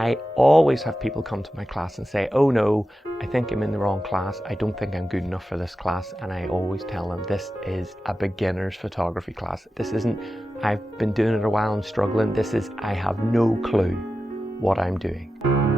I always have people come to my class and say, oh no, I think I'm in the wrong class. I don't think I'm good enough for this class. And I always tell them this is a beginner's photography class. This isn't, I've been doing it a while, I'm struggling. This is, I have no clue what I'm doing.